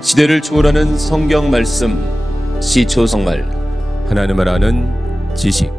시대를 초월하는 성경 말씀, 시초성말, 하나님을 아는 지식.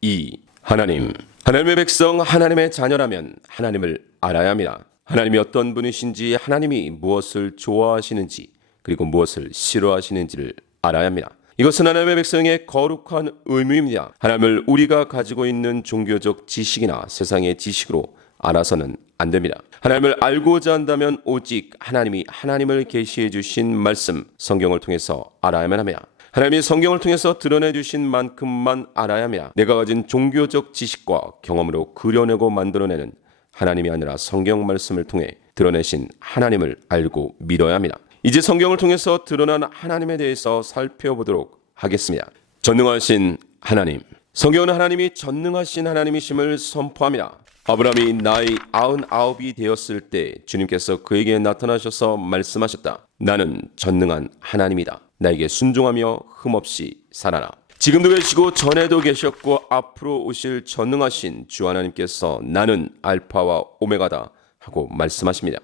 2. 하나님의 백성, 하나님의 자녀라면 하나님을 알아야 합니다. 하나님이 어떤 분이신지, 하나님이 무엇을 좋아하시는지, 그리고 무엇을 싫어하시는지를 알아야 합니다. 이것은 하나님의 백성의 거룩한 의무입니다. 하나님을 우리가 가지고 있는 종교적 지식이나 세상의 지식으로 알아서는 안 됩니다. 하나님을 알고자 한다면 오직 하나님을 계시해 주신 말씀, 성경을 통해서 알아야만 합니다. 하나님이 성경을 통해서 드러내 주신 만큼만 알아야 합니다. 내가 가진 종교적 지식과 경험으로 그려내고 만들어내는 하나님이 아니라 성경 말씀을 통해 드러내신 하나님을 알고 믿어야 합니다. 이제 성경을 통해서 드러난 하나님에 대해서 살펴보도록 하겠습니다. 전능하신 하나님. 성경은 하나님이 전능하신 하나님이심을 선포합니다. 아브라함이 나이 99이 되었을 때 주님께서 그에게 나타나셔서 말씀하셨다. 나는 전능한 하나님이다. 나에게 순종하며 흠없이 살아라. 지금도 계시고 전에도 계셨고 앞으로 오실 전능하신 주 하나님께서 나는 알파와 오메가다 하고 말씀하십니다.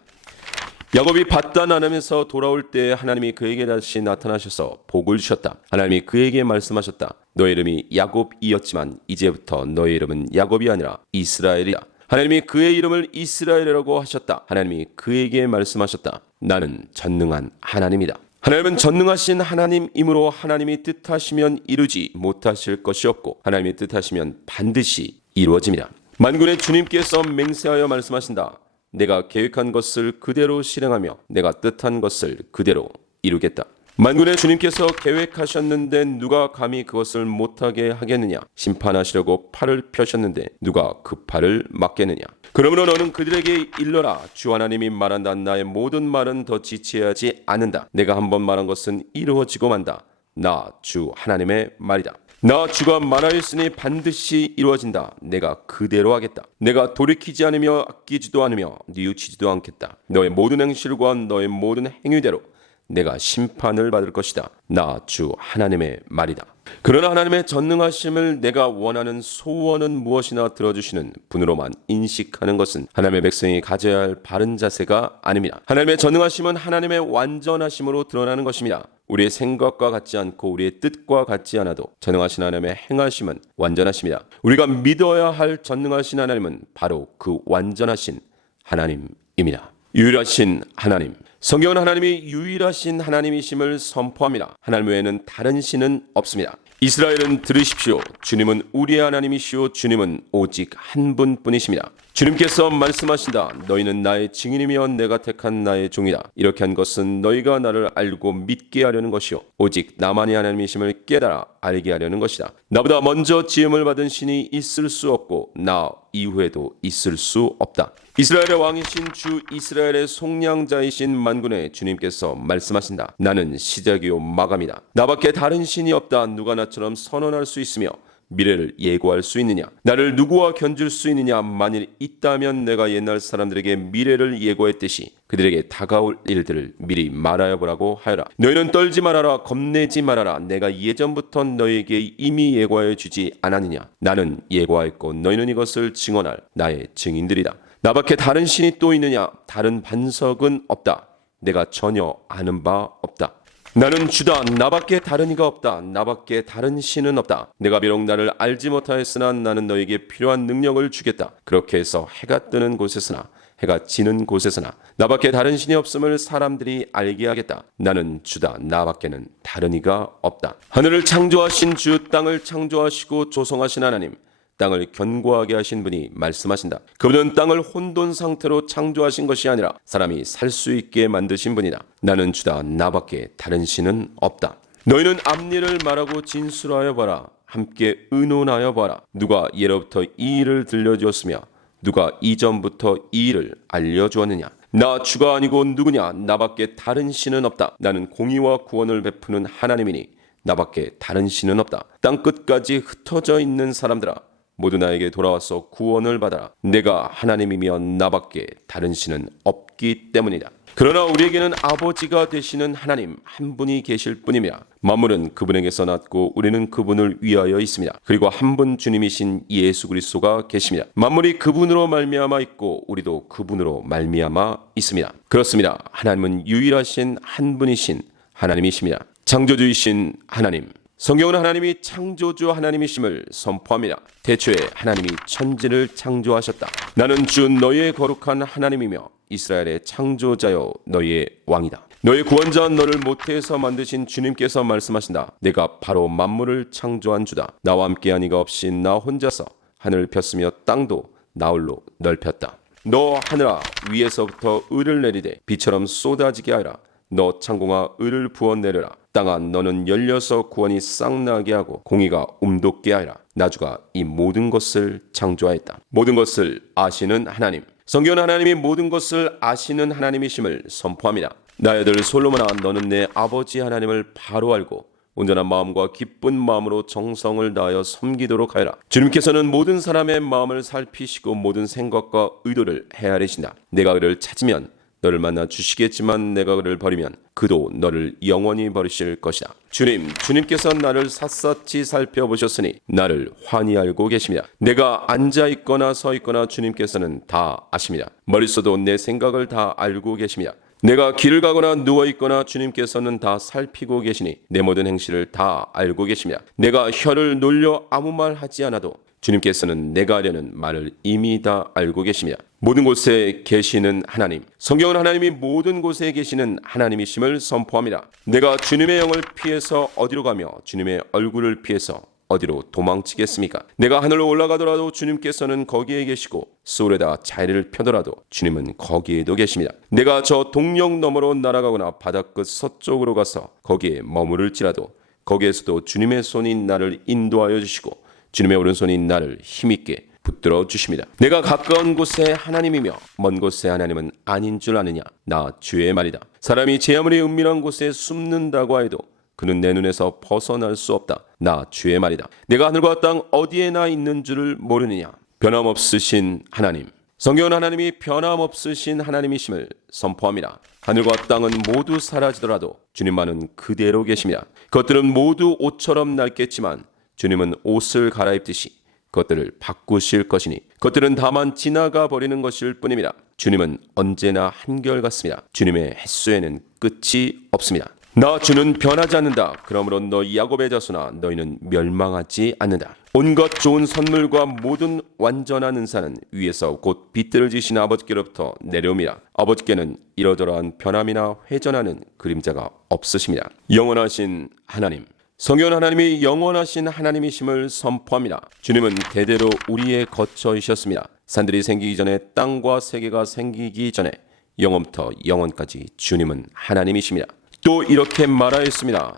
야곱이 밧단아람에서 돌아올 때 하나님이 그에게 다시 나타나셔서 복을 주셨다. 하나님이 그에게 말씀하셨다. 너의 이름이 야곱이었지만 이제부터 너의 이름은 야곱이 아니라 이스라엘이야. 하나님이 그의 이름을 이스라엘이라고 하셨다. 하나님이 그에게 말씀하셨다. 나는 전능한 하나님이다. 하나님은 전능하신 하나님이므로 하나님이 뜻하시면 이루지 못하실 것이 없고 하나님이 뜻하시면 반드시 이루어집니다. 만군의 주님께서 맹세하여 말씀하신다. 내가 계획한 것을 그대로 실행하며 내가 뜻한 것을 그대로 이루겠다. 만군의 주님께서 계획하셨는데 누가 감히 그것을 못하게 하겠느냐? 심판하시려고 팔을 펴셨는데 누가 그 팔을 막겠느냐? 그러므로 너는 그들에게 일러라. 주 하나님이 말한다. 나의 모든 말은 더 지체하지 않는다. 내가 한번 말한 것은 이루어지고 만다. 나 주 하나님의 말이다. 나 주가 말하였으니 반드시 이루어진다. 내가 그대로 하겠다. 내가 돌이키지 않으며 아끼지도 않으며 뉘우치지도 않겠다. 너의 모든 행실과 너의 모든 행위대로 내가 심판을 받을 것이다. 나 주 하나님의 말이다. 그러나 하나님의 전능하심을 내가 원하는 소원은 무엇이나 들어주시는 분으로만 인식하는 것은 하나님의 백성이 가져야 할 바른 자세가 아닙니다. 하나님의 전능하심은 하나님의 완전하심으로 드러나는 것입니다. 우리의 생각과 같지 않고 우리의 뜻과 같지 않아도 전능하신 하나님의 행하심은 완전하십니다. 우리가 믿어야 할 전능하신 하나님은 바로 그 완전하신 하나님입니다. 유일하신 하나님. 성경은 하나님이 유일하신 하나님이심을 선포합니다. 하나님 외에는 다른 신은 없습니다. 이스라엘은 들으십시오. 주님은 우리의 하나님이시오. 주님은 오직 한 분뿐이십니다. 주님께서 말씀하신다. 너희는 나의 증인이며 내가 택한 나의 종이다. 이렇게 한 것은 너희가 나를 알고 믿게 하려는 것이요 오직 나만이 하나님이심을 깨달아 알게 하려는 것이다. 나보다 먼저 지음을 받은 신이 있을 수 없고 나 이후에도 있을 수 없다. 이스라엘의 왕이신 주 이스라엘의 속량자이신 만군의 주님께서 말씀하신다. 나는 시작이요 마감이다. 나밖에 다른 신이 없다. 누가 나처럼 선언할 수 있으며 미래를 예고할 수 있느냐? 나를 누구와 견줄 수 있느냐? 만일 있다면 내가 옛날 사람들에게 미래를 예고했듯이 그들에게 다가올 일들을 미리 말하여 보라고 하여라. 너희는 떨지 말아라. 겁내지 말아라. 내가 예전부터 너희에게 이미 예고하여 주지 않았느냐? 나는 예고하였고 너희는 이것을 증언할 나의 증인들이다. 나밖에 다른 신이 또 있느냐? 다른 반석은 없다. 내가 전혀 아는 바 없다. 나는 주다. 나밖에 다른 이가 없다. 나밖에 다른 신은 없다. 내가 비록 나를 알지 못하였으나 나는 너에게 필요한 능력을 주겠다. 그렇게 해서 해가 뜨는 곳에서나 해가 지는 곳에서나 나밖에 다른 신이 없음을 사람들이 알게 하겠다. 나는 주다. 나밖에는 다른 이가 없다. 하늘을 창조하신 주, 땅을 창조하시고 조성하신 하나님, 땅을 견고하게 하신 분이 말씀하신다. 그분은 땅을 혼돈 상태로 창조하신 것이 아니라 사람이 살 수 있게 만드신 분이다. 나는 주다. 나밖에 다른 신은 없다. 너희는 앞일을 말하고 진술하여 봐라. 함께 의논하여 봐라. 누가 예로부터 이 일을 들려주었으며 누가 이전부터 이 일을 알려주었느냐? 나 주가 아니고 누구냐? 나밖에 다른 신은 없다. 나는 공의와 구원을 베푸는 하나님이니 나밖에 다른 신은 없다. 땅 끝까지 흩어져 있는 사람들아, 모두 나에게 돌아와서 구원을 받아라. 내가 하나님이며 나밖에 다른 신은 없기 때문이다. 그러나 우리에게는 아버지가 되시는 하나님 한 분이 계실 뿐이며 만물은 그분에게서 났고 우리는 그분을 위하여 있습니다. 그리고 한 분 주님이신 예수 그리스도가 계십니다. 만물이 그분으로 말미암아 있고 우리도 그분으로 말미암아 있습니다. 그렇습니다. 하나님은 유일하신 한 분이신 하나님이십니다. 창조주이신 하나님. 성경은 하나님이 창조주 하나님이심을 선포합니다. 태초에 하나님이 천지를 창조하셨다. 나는 주 너희의 거룩한 하나님이며 이스라엘의 창조자여 너희의 왕이다. 너희 구원자 너를 모태에서 만드신 주님께서 말씀하신다. 내가 바로 만물을 창조한 주다. 나와 함께한 이가 없이 나 혼자서 하늘을 폈으며 땅도 나홀로 넓혔다. 너 하늘아 위에서부터 을을 내리되 비처럼 쏟아지게 하라. 너 창공아 을을 부어내려라. 땅아 너는 열려서 구원이 싹나게 하고 공의가 움돋게 하라. 나주가 이 모든 것을 창조하였다. 모든 것을 아시는 하나님. 성경은 하나님이 모든 것을 아시는 하나님이심을 선포합니다. 나의 아들 솔로몬아 너는 내 아버지 하나님을 바로 알고 온전한 마음과 기쁜 마음으로 정성을 다하여 섬기도록 하여라. 주님께서는 모든 사람의 마음을 살피시고 모든 생각과 의도를 헤아리신다. 내가 그를 찾으면 너를 만나 주시겠지만 내가 그를 버리면 그도 너를 영원히 버리실 것이다. 주님께서 나를 샅샅이 살펴보셨으니 나를 환히 알고 계십니다. 내가 앉아있거나 서있거나 주님께서는 다 아십니다. 머릿속도 내 생각을 다 알고 계십니다. 내가 길을 가거나 누워있거나 주님께서는 다 살피고 계시니 내 모든 행실을 다 알고 계십니다. 내가 혀를 놀려 아무 말 하지 않아도 주님께서는 내가 하려는 말을 이미 다 알고 계십니다. 모든 곳에 계시는 하나님. 성경은 하나님이 모든 곳에 계시는 하나님이심을 선포합니다. 내가 주님의 영을 피해서 어디로 가며 주님의 얼굴을 피해서 어디로 도망치겠습니까? 내가 하늘로 올라가더라도 주님께서는 거기에 계시고 소울에다 자리를 펴더라도 주님은 거기에도 계십니다. 내가 저 동력 너머로 날아가거나 바다끝 서쪽으로 가서 거기에 머무를지라도 거기에서도 주님의 손이 나를 인도하여 주시고 주님의 오른손이 나를 힘있게 붙들어 주십니다. 내가 가까운 곳에 하나님이며 먼 곳에 하나님은 아닌 줄 아느냐? 나 주의 말이다. 사람이 제 아무리 은밀한 곳에 숨는다고 해도 그는 내 눈에서 벗어날 수 없다. 나 주의 말이다. 내가 하늘과 땅 어디에나 있는 줄을 모르느냐? 변함없으신 하나님. 성경은 하나님이 변함없으신 하나님이심을 선포합니다. 하늘과 땅은 모두 사라지더라도 주님만은 그대로 계십니다. 그것들은 모두 옷처럼 낡겠지만 주님은 옷을 갈아입듯이 그것들을 바꾸실 것이니 그것들은 다만 지나가 버리는 것일 뿐입니다. 주님은 언제나 한결같습니다. 주님의 횟수에는 끝이 없습니다. 나 주는 변하지 않는다. 그러므로 너희 야곱의 자손아 너희는 멸망하지 않는다. 온갖 좋은 선물과 모든 완전한 은사는 위에서 곧 빛들을 지신 아버지께로부터 내려옵니다. 아버지께는 이러저러한 변함이나 회전하는 그림자가 없으십니다. 영원하신 하나님. 성경은 하나님이 영원하신 하나님이심을 선포합니다. 주님은 대대로 우리의 거처이셨습니다. 산들이 생기기 전에 땅과 세계가 생기기 전에 영원부터 영원까지 주님은 하나님이십니다. 또 이렇게 말하였습니다.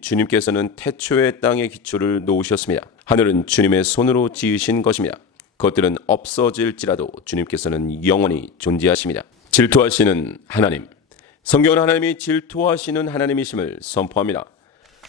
주님께서는 태초의 땅의 기초를 놓으셨습니다. 하늘은 주님의 손으로 지으신 것입니다. 그것들은 없어질지라도 주님께서는 영원히 존재하십니다. 질투하시는 하나님. 성경은 하나님이 질투하시는 하나님이심을 선포합니다.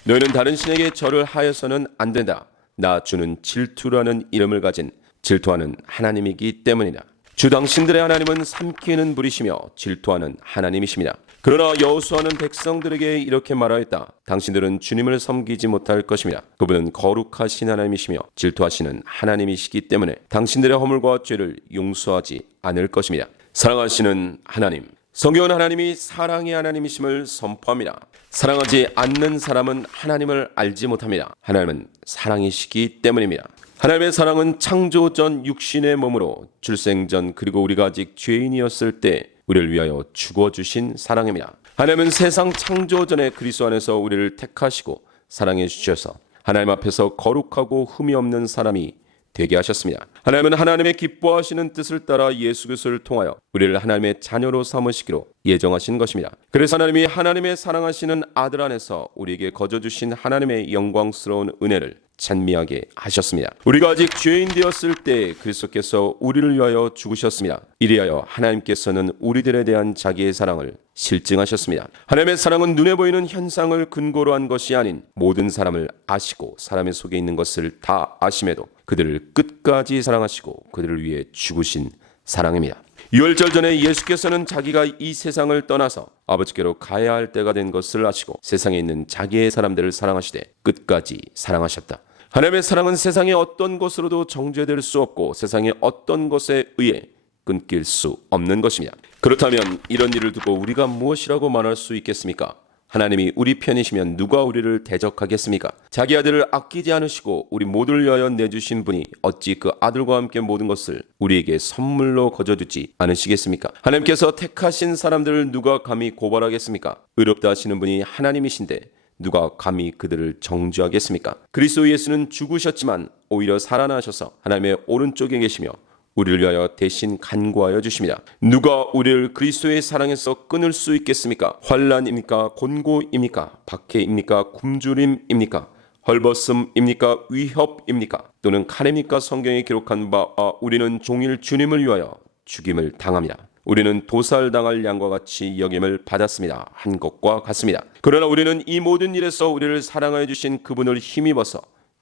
너희는 다른 신에게 절을 하여서는 안 된다. 나 주는 질투라는 이름을 가진 질투하는 하나님이기 때문이다. 주 당신들의 하나님은 삼키는 불이시며 질투하는 하나님이십니다. 그러나 여호수아는 백성들에게 이렇게 말하였다. 당신들은 주님을 섬기지 못할 것입니다. 그분은 거룩하신 하나님이시며 질투하시는 하나님이시기 때문에 당신들의 허물과 죄를 용서하지 않을 것입니다. 사랑하시는 하나님. 성경은 하나님이 사랑의 하나님이심을 선포합니다. 사랑하지 않는 사람은 하나님을 알지 못합니다. 하나님은 사랑이시기 때문입니다. 하나님의 사랑은 창조 전 육신의 몸으로 출생 전 그리고 우리가 아직 죄인이었을 때 우리를 위하여 죽어주신 사랑입니다. 하나님은 세상 창조 전에 그리스도 안에서 우리를 택하시고 사랑해 주셔서 하나님 앞에서 거룩하고 흠이 없는 사람이 되게 하셨습니다. 하나님은 하나님의 기뻐하시는 뜻을 따라 예수 그리스도를 통하여 우리를 하나님의 자녀로 삼으시기로 예정하신 것입니다. 그래서 하나님이 하나님의 사랑하시는 아들 안에서 우리에게 거저 주신 하나님의 영광스러운 은혜를 찬미하게 하셨습니다. 우리가 아직 죄인 되었을 때 그리스도께서 우리를 위하여 죽으셨습니다. 이리하여 하나님께서는 우리들에 대한 자기의 사랑을 실증하셨습니다. 하나님의 사랑은 눈에 보이는 현상을 근거로 한 것이 아닌 모든 사람을 아시고 사람의 속에 있는 것을 다 아심에도 그들을 끝까지 사랑하시고 그들을 위해 죽으신 사랑입니다. 유월절 전에 예수께서는 자기가 이 세상을 떠나서 아버지께로 가야 할 때가 된 것을 아시고 세상에 있는 자기의 사람들을 사랑하시되 끝까지 사랑하셨다. 하나님의 사랑은 세상의 어떤 것으로도 정죄될 수 없고 세상의 어떤 것에 의해 끊길 수 없는 것입니다. 그렇다면 이런 일을 두고 우리가 무엇이라고 말할 수 있겠습니까? 하나님이 우리 편이시면 누가 우리를 대적하겠습니까? 자기 아들을 아끼지 않으시고 우리 모두를 위하여 내주신 분이 어찌 그 아들과 함께 모든 것을 우리에게 선물로 거저주지 않으시겠습니까? 하나님께서 택하신 사람들을 누가 감히 고발하겠습니까? 의롭다 하시는 분이 하나님이신데 누가 감히 그들을 정죄하겠습니까? 그리스도 예수는 죽으셨지만 오히려 살아나셔서 하나님의 오른쪽에 계시며 우리를 위하여 대신 간구하여 주십니다. 누가 우리를 그리스도의 사랑에서 끊을 수 있겠습니까? 환난입니까? 곤고입니까? 박해입니까? 굶주림입니까? 헐벗음입니까? 위협입니까? 또는 칼입니까? 성경에 기록한 바 우리는 종일 주님을 위하여 죽임을 당합니다. 우리는 도살당할 양과 같이 여김을 받았습니다. 한 것과 같습니다. 그러나 우리는 이 모든 일에서 우리를 사랑하여 주신 그분을 힘입어서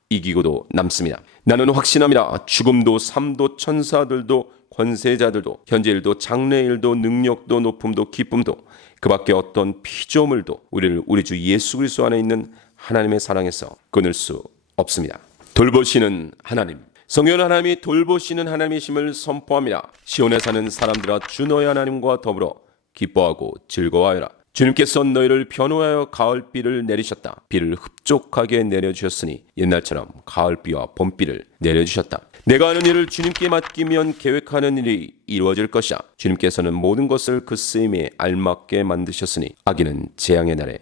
이기고도 남습니다. 나는 확신합니다. 죽음도 삶도 천사들도 권세자들도 현재일도 장래일도 능력도 높음도 기쁨도 그 밖에 어떤 피조물도 우리를 우리 주 예수 그리스도 안에 있는 하나님의 사랑에서 끊을 수 없습니다. 돌보시는 하나님, 성령 하나님이 돌보시는 하나님이심을 선포합니다. 시온에 사는 사람들아, 주 너희 하나님과 더불어 기뻐하고 즐거워하여라. 주님께서 너희를 변호하여 가을비를 내리셨다. 비를 흡족하게 내려주셨으니 옛날처럼 가을비와 봄비를 내려주셨다. 내가 하는 일을 주님께 맡기면 계획하는 일이 이루어질 것이다. 주님께서는 모든 것을 그 쓰임에 알맞게 만드셨으니 악인은 재앙의 날에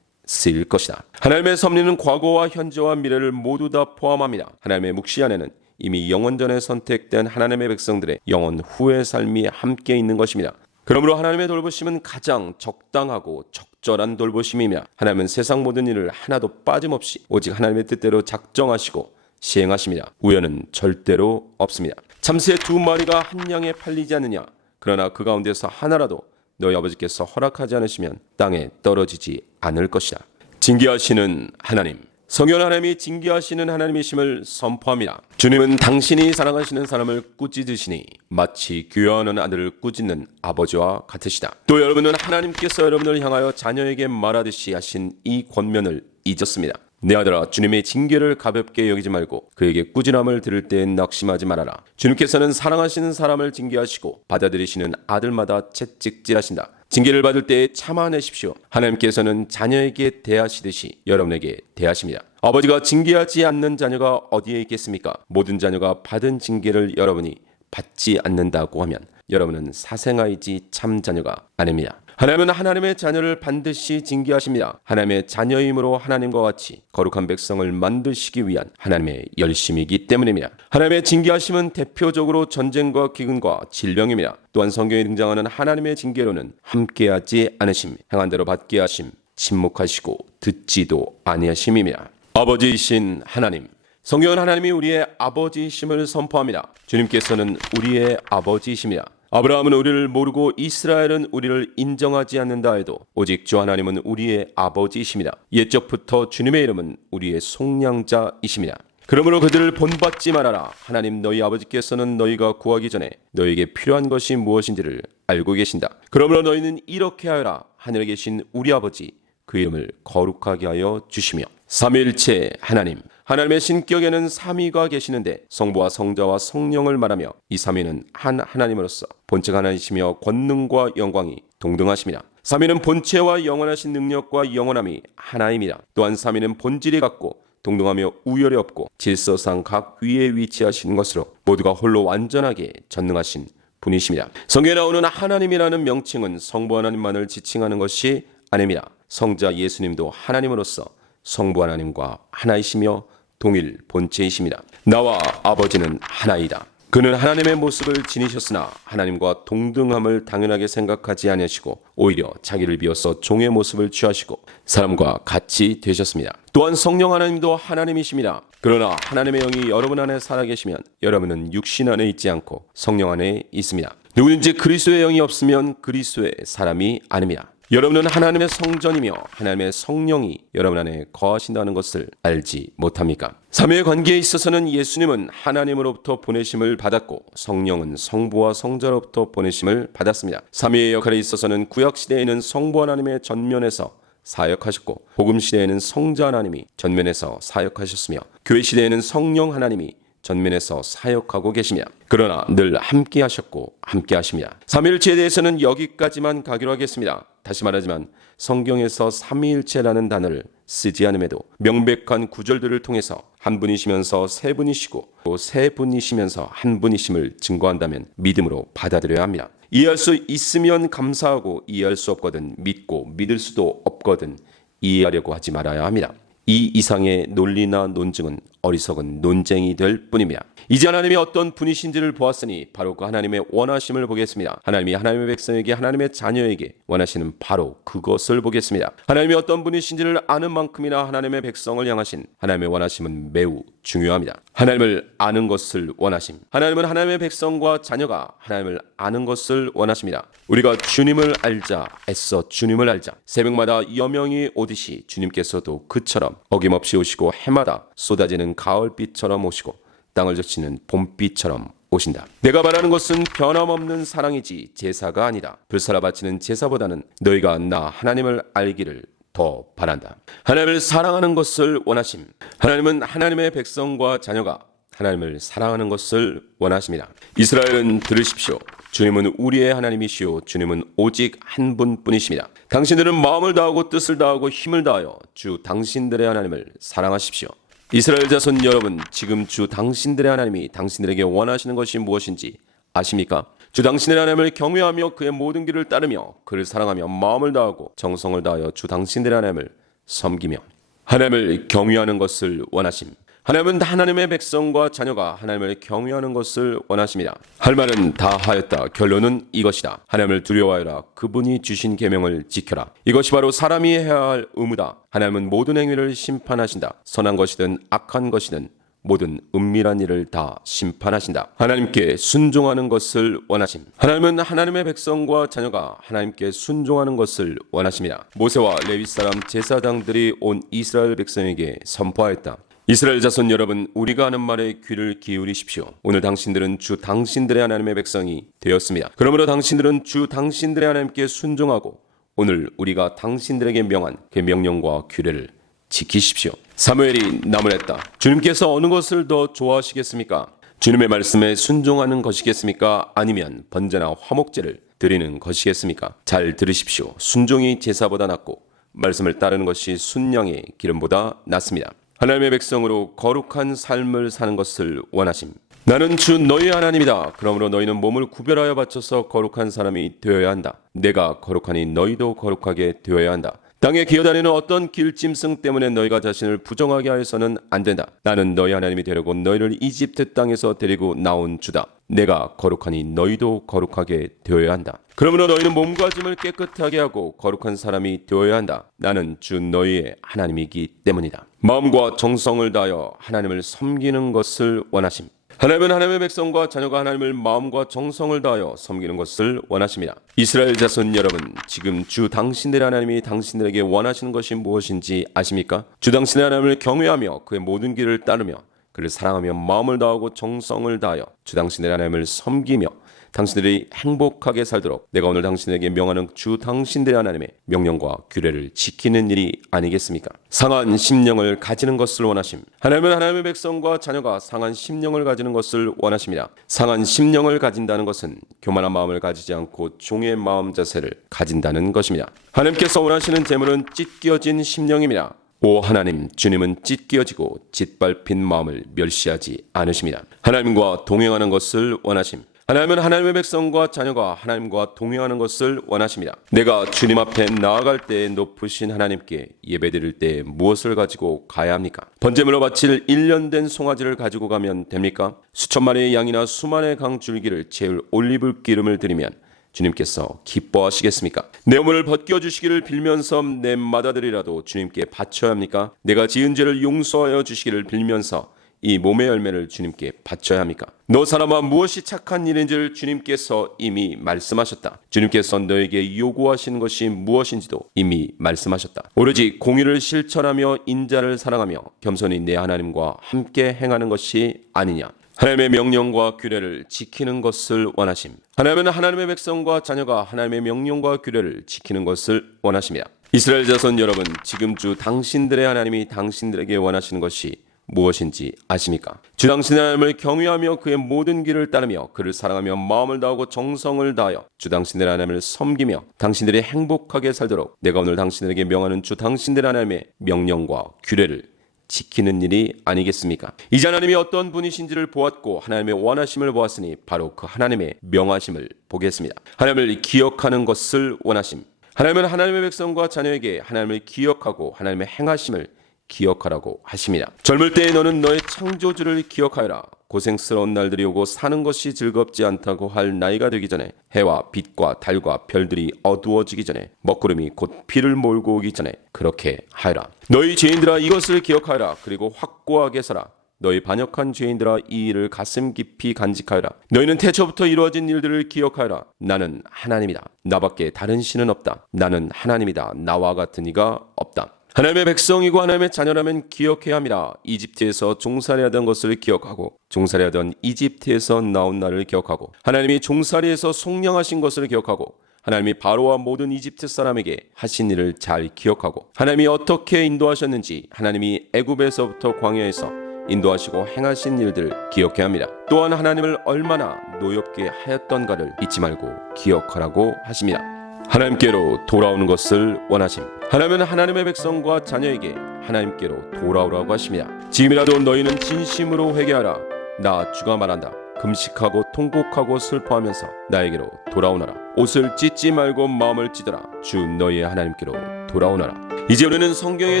쓰일 것이다. 하나님의 섭리는 과거와 현재와 미래를 모두 다 포함합니다. 하나님의 묵시 안에는 이미 영원전에 선택된 하나님의 백성들의 영원 후의 삶이 함께 있는 것입니다. 그러므로 하나님의 돌보심은 가장 적당하고 적절한 돌보심이며 하나님은 세상 모든 일을 하나도 빠짐없이 오직 하나님의 뜻대로 작정하시고 시행하십니다. 우연은 절대로 없습니다. 참새 2마리가 한 양에 팔리지 않느냐? 그러나 그 가운데서 하나라도 너희 아버지께서 허락하지 않으시면 땅에 떨어지지 않을 것이다. 징계하시는 하나님, 성령 하나님이 징계하시는 하나님이심을 선포합니다. 주님은 당신이 사랑하시는 사람을 꾸짖으시니 마치 귀여워하는 아들을 꾸짖는 아버지와 같으시다. 또 여러분은 하나님께서 여러분을 향하여 자녀에게 말하듯이 하신 이 권면을 잊었습니다. 내 아들아, 주님의 징계를 가볍게 여기지 말고 그에게 꾸지람을 들을 때엔 낙심하지 말아라. 주님께서는 사랑하시는 사람을 징계하시고 받아들이시는 아들마다 채찍질하신다. 징계를 받을 때 참아내십시오. 하나님께서는 자녀에게 대하시듯이 여러분에게 대하십니다. 아버지가 징계하지 않는 자녀가 어디에 있겠습니까? 모든 자녀가 받은 징계를 여러분이 받지 않는다고 하면 여러분은 사생아이지 참 자녀가 아닙니다. 하나님은 하나님의 자녀를 반드시 징계하십니다. 하나님의 자녀임으로 하나님과 같이 거룩한 백성을 만드시기 위한 하나님의 열심이기 때문입니다. 하나님의 징계하심은 대표적으로 전쟁과 기근과 질병입니다. 또한 성경에 등장하는 하나님의 징계로는 함께하지 않으심, 행한 대로 받게 하심, 침묵하시고 듣지도 아니하심입니다. 아버지이신 하나님, 성경은 하나님이 우리의 아버지이심을 선포합니다. 주님께서는 우리의 아버지이십니다. 아브라함은 우리를 모르고 이스라엘은 우리를 인정하지 않는다 해도 오직 주 하나님은 우리의 아버지이십니다. 옛적부터 주님의 이름은 우리의 속량자이십니다. 그러므로 그들을 본받지 말아라. 하나님 너희 아버지께서는 너희가 구하기 전에 너희에게 필요한 것이 무엇인지를 알고 계신다. 그러므로 너희는 이렇게 하여라. 하늘에 계신 우리 아버지 그 이름을 거룩하게 하여 주시며. 삼위일체 하나님, 하나님의 신격에는 삼위가 계시는데 성부와 성자와 성령을 말하며 이 삼위는 한 하나님으로서 본체가 하나이시며 권능과 영광이 동등하십니다. 삼위는 본체와 영원하신 능력과 영원함이 하나입니다. 또한 삼위는 본질이 같고 동등하며 우열이 없고 질서상 각 위에 위치하시는 것으로 모두가 홀로 완전하게 전능하신 분이십니다. 성경에 나오는 하나님이라는 명칭은 성부 하나님만을 지칭하는 것이 아닙니다. 성자 예수님도 하나님으로서 성부 하나님과 하나이시며 동일 본체이십니다. 나와 아버지는 하나이다. 그는 하나님의 모습을 지니셨으나 하나님과 동등함을 당연하게 생각하지 아니하시고 오히려 자기를 비워서 종의 모습을 취하시고 사람과 같이 되셨습니다. 또한 성령 하나님도 하나님이십니다. 그러나 하나님의 영이 여러분 안에 살아계시면 여러분은 육신 안에 있지 않고 성령 안에 있습니다. 누구든지 그리스도의 영이 없으면 그리스도의 사람이 아닙니다. 여러분은 하나님의 성전이며 하나님의 성령이 여러분 안에 거하신다는 것을 알지 못합니까? 삼위의 관계에 있어서는 예수님은 하나님으로부터 보내심을 받았고 성령은 성부와 성자로부터 보내심을 받았습니다. 삼위의 역할에 있어서는 구약시대에는 성부 하나님의 전면에서 사역하셨고 복음시대에는 성자 하나님이 전면에서 사역하셨으며 교회시대에는 성령 하나님이 전면에서 사역하고 계시며 그러나 늘 함께 하셨고 함께 하십니다. 삼위일체에 대해서는 여기까지만 가기로 하겠습니다. 다시 말하지만 성경에서 삼위일체라는 단어를 쓰지 않음에도 명백한 구절들을 통해서 한 분이시면서 세 분이시고 또 세 분이시면서 한 분이심을 증거한다면 믿음으로 받아들여야 합니다. 이해할 수 있으면 감사하고 이해할 수 없거든 믿고 믿을 수도 없거든 이해하려고 하지 말아야 합니다. 이 이상의 논리나 논증은 어리석은 논쟁이 될 뿐입니다. 이제 하나님이 어떤 분이신지를 보았으니 바로 그 하나님의 원하심을 보겠습니다. 하나님이 하나님의 백성에게 하나님의 자녀에게 원하시는 바로 그것을 보겠습니다. 하나님이 어떤 분이신지를 아는 만큼이나 하나님의 백성을 향하신 하나님의 원하심은 매우 중요합니다. 하나님을 아는 것을 원하심. 하나님은 하나님의 백성과 자녀가 하나님을 아는 것을 원하십니다. 우리가 주님을 알자 애써 주님을 알자. 새벽마다 여명이 오듯이 주님께서도 그처럼 어김없이 오시고 해마다 쏟아지는 가을빛처럼 오시고 땅을 적시는 봄비처럼 오신다. 내가 바라는 것은 변함없는 사랑이지 제사가 아니다. 불사라 바치는 제사보다는 너희가 나 하나님을 알기를 더 바란다. 하나님을 사랑하는 것을 원하심. 하나님은 하나님의 백성과 자녀가 하나님을 사랑하는 것을 원하십니다. 이스라엘은 들으십시오. 주님은 우리의 하나님이시오. 주님은 오직 한 분뿐이십니다. 당신들은 마음을 다하고 뜻을 다하고 힘을 다하여 주 당신들의 하나님을 사랑하십시오. 이스라엘 자손 여러분, 지금 주 당신들의 하나님이 당신들에게 원하시는 것이 무엇인지 아십니까? 주 당신의 하나님을 경외하며 그의 모든 길을 따르며 그를 사랑하며 마음을 다하고 정성을 다하여 주 당신들의 하나님을 섬기며 하나님을 경외하는 것을 원하심. 하나님은 하나님의 백성과 자녀가 하나님을 경외하는 것을 원하십니다. 할 말은 다 하였다. 결론은 이것이다. 하나님을 두려워하여라. 그분이 주신 계명을 지켜라. 이것이 바로 사람이 해야 할 의무다. 하나님은 모든 행위를 심판하신다. 선한 것이든 악한 것이든 모든 은밀한 일을 다 심판하신다. 하나님께 순종하는 것을 원하심. 하나님은 하나님의 백성과 자녀가 하나님께 순종하는 것을 원하십니다. 모세와 레위 사람 제사장들이 온 이스라엘 백성에게 선포하였다. 이스라엘 자손 여러분, 우리가 하는 말에 귀를 기울이십시오. 오늘 당신들은 주 당신들의 하나님의 백성이 되었습니다. 그러므로 당신들은 주 당신들의 하나님께 순종하고 오늘 우리가 당신들에게 명한 그 명령과 규례를 지키십시오. 사무엘이 나무랬다. 주님께서 어느 것을 더 좋아하시겠습니까? 주님의 말씀에 순종하는 것이겠습니까? 아니면 번제나 화목제를 드리는 것이겠습니까? 잘 들으십시오. 순종이 제사보다 낫고 말씀을 따르는 것이 순양의 기름보다 낫습니다. 하나님의 백성으로 거룩한 삶을 사는 것을 원하심. 나는 주 너희 하나님이다. 그러므로 너희는 몸을 구별하여 바쳐서 거룩한 사람이 되어야 한다. 내가 거룩하니 너희도 거룩하게 되어야 한다. 땅에 기어다니는 어떤 길짐승 때문에 너희가 자신을 부정하게 하여서는 안 된다. 나는 너희 하나님이 되려고 너희를 이집트 땅에서 데리고 나온 주다. 내가 거룩하니 너희도 거룩하게 되어야 한다. 그러므로 너희는 몸가짐을 깨끗하게 하고 거룩한 사람이 되어야 한다. 나는 주 너희의 하나님이기 때문이다. 마음과 정성을 다하여 하나님을 섬기는 것을 원하심. 하나님은 하나님의 백성과 자녀가 하나님을 마음과 정성을 다하여 섬기는 것을 원하십니다. 이스라엘 자손 여러분, 지금 주 당신들의 하나님이 당신들에게 원하시는 것이 무엇인지 아십니까? 주 당신의 하나님을 경외하며 그의 모든 길을 따르며 그를 사랑하며 마음을 다하고 정성을 다하여 주 당신의 하나님을 섬기며 당신들이 행복하게 살도록 내가 오늘 당신에게 명하는 주 당신들의 하나님의 명령과 규례를 지키는 일이 아니겠습니까? 상한 심령을 가지는 것을 원하심. 하나님은 하나님의 백성과 자녀가 상한 심령을 가지는 것을 원하십니다. 상한 심령을 가진다는 것은 교만한 마음을 가지지 않고 종의 마음 자세를 가진다는 것입니다. 하나님께서 원하시는 재물은 찢겨진 심령입니다. 오 하나님, 주님은 찢겨지고 짓밟힌 마음을 멸시하지 않으십니다. 하나님과 동행하는 것을 원하심. 하나님은 하나님의 백성과 자녀가 하나님과 동행하는 것을 원하십니다. 내가 주님 앞에 나아갈 때 높으신 하나님께 예배드릴 때 무엇을 가지고 가야 합니까? 번제물로 바칠 1년 된 송아지를 가지고 가면 됩니까? 수천 마리의 양이나 수만의 강줄기를 채울 올리브 기름을 드리면 주님께서 기뻐하시겠습니까? 내 몸을 벗겨주시기를 빌면서 내 맏아들이라도 주님께 바쳐야 합니까? 내가 지은 죄를 용서하여 주시기를 빌면서 이 몸의 열매를 주님께 바쳐야 합니까? 너 사람아, 무엇이 착한 일인지를 주님께서 이미 말씀하셨다. 주님께서 너에게 요구하시는 것이 무엇인지도 이미 말씀하셨다. 오로지 공의를 실천하며 인자를 사랑하며 겸손히 내 하나님과 함께 행하는 것이 아니냐. 하나님의 명령과 규례를 지키는 것을 원하심. 하나님은 하나님의 백성과 자녀가 하나님의 명령과 규례를 지키는 것을 원하십니다. 이스라엘 자손 여러분, 지금 주 당신들의 하나님이 당신들에게 원하시는 것이 무엇인지 아십니까? 주 당신의 하나님을 경외하며 그의 모든 길을 따르며 그를 사랑하며 마음을 다하고 정성을 다하여 주 당신의 하나님을 섬기며 당신들이 행복하게 살도록 내가 오늘 당신들에게 명하는 주 당신의 하나님의 명령과 규례를 지키는 일이 아니겠습니까? 이제 하나님이 어떤 분이신지를 보았고 하나님의 원하심을 보았으니 바로 그 하나님의 명하심을 보겠습니다. 하나님을 기억하는 것을 원하심. 하나님은 하나님의 백성과 자녀에게 하나님을 기억하고 하나님의 행하심을 기억하라고 하십니다. 젊을 때에 너는 너의 창조주를 기억하여라. 고생스러운 날들이 오고 사는 것이 즐겁지 않다고 할 나이가 되기 전에, 해와 빛과 달과 별들이 어두워지기 전에, 먹구름이 곧 비를 몰고 오기 전에 그렇게 하여라. 너희 죄인들아, 이것을 기억하여라. 그리고 확고하게 서라. 너희 반역한 죄인들아, 이 일을 가슴 깊이 간직하여라. 너희는 태초부터 이루어진 일들을 기억하여라. 나는 하나님이다. 나밖에 다른 신은 없다. 나는 하나님이다. 나와 같은 이가 없다. 하나님의 백성이고 하나님의 자녀라면 기억해야 합니다. 이집트에서 종살이하던 것을 기억하고 종살이하던 이집트에서 나온 날을 기억하고 하나님이 종살이에서 속량하신 것을 기억하고 하나님이 바로와 모든 이집트 사람에게 하신 일을 잘 기억하고 하나님이 어떻게 인도하셨는지 하나님이 애굽에서부터 광야에서 인도하시고 행하신 일들 기억해야 합니다. 또한 하나님을 얼마나 노엽게 하였던가를 잊지 말고 기억하라고 하십니다. 하나님께로 돌아오는 것을 원하심. 하나님은 하나님의 백성과 자녀에게 하나님께로 돌아오라고 하십니다. 지금이라도 너희는 진심으로 회개하라. 나 주가 말한다. 금식하고 통곡하고 슬퍼하면서 나에게로 돌아오너라. 옷을 찢지 말고 마음을 찢어라. 주 너희의 하나님께로 돌아오너라. 이제 우리는 성경에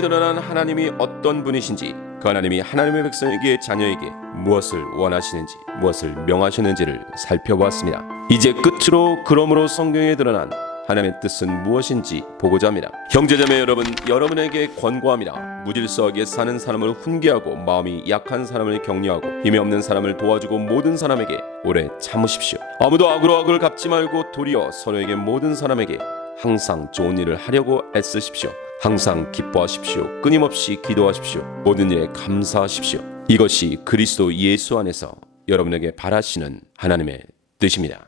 드러난 하나님이 어떤 분이신지, 그 하나님이 하나님의 백성에게 자녀에게 무엇을 원하시는지, 무엇을 명하시는지를 살펴보았습니다. 이제 끝으로 그러므로 성경에 드러난 하나님의 뜻은 무엇인지 보고자 합니다. 형제자매 여러분, 여러분에게 권고합니다. 무질서하게 사는 사람을 훈계하고 마음이 약한 사람을 격려하고 힘이 없는 사람을 도와주고 모든 사람에게 오래 참으십시오. 아무도 악으로 악을 갚지 말고 도리어 서로에게 모든 사람에게 항상 좋은 일을 하려고 애쓰십시오. 항상 기뻐하십시오. 끊임없이 기도하십시오. 모든 일에 감사하십시오. 이것이 그리스도 예수 안에서 여러분에게 바라시는 하나님의 뜻입니다.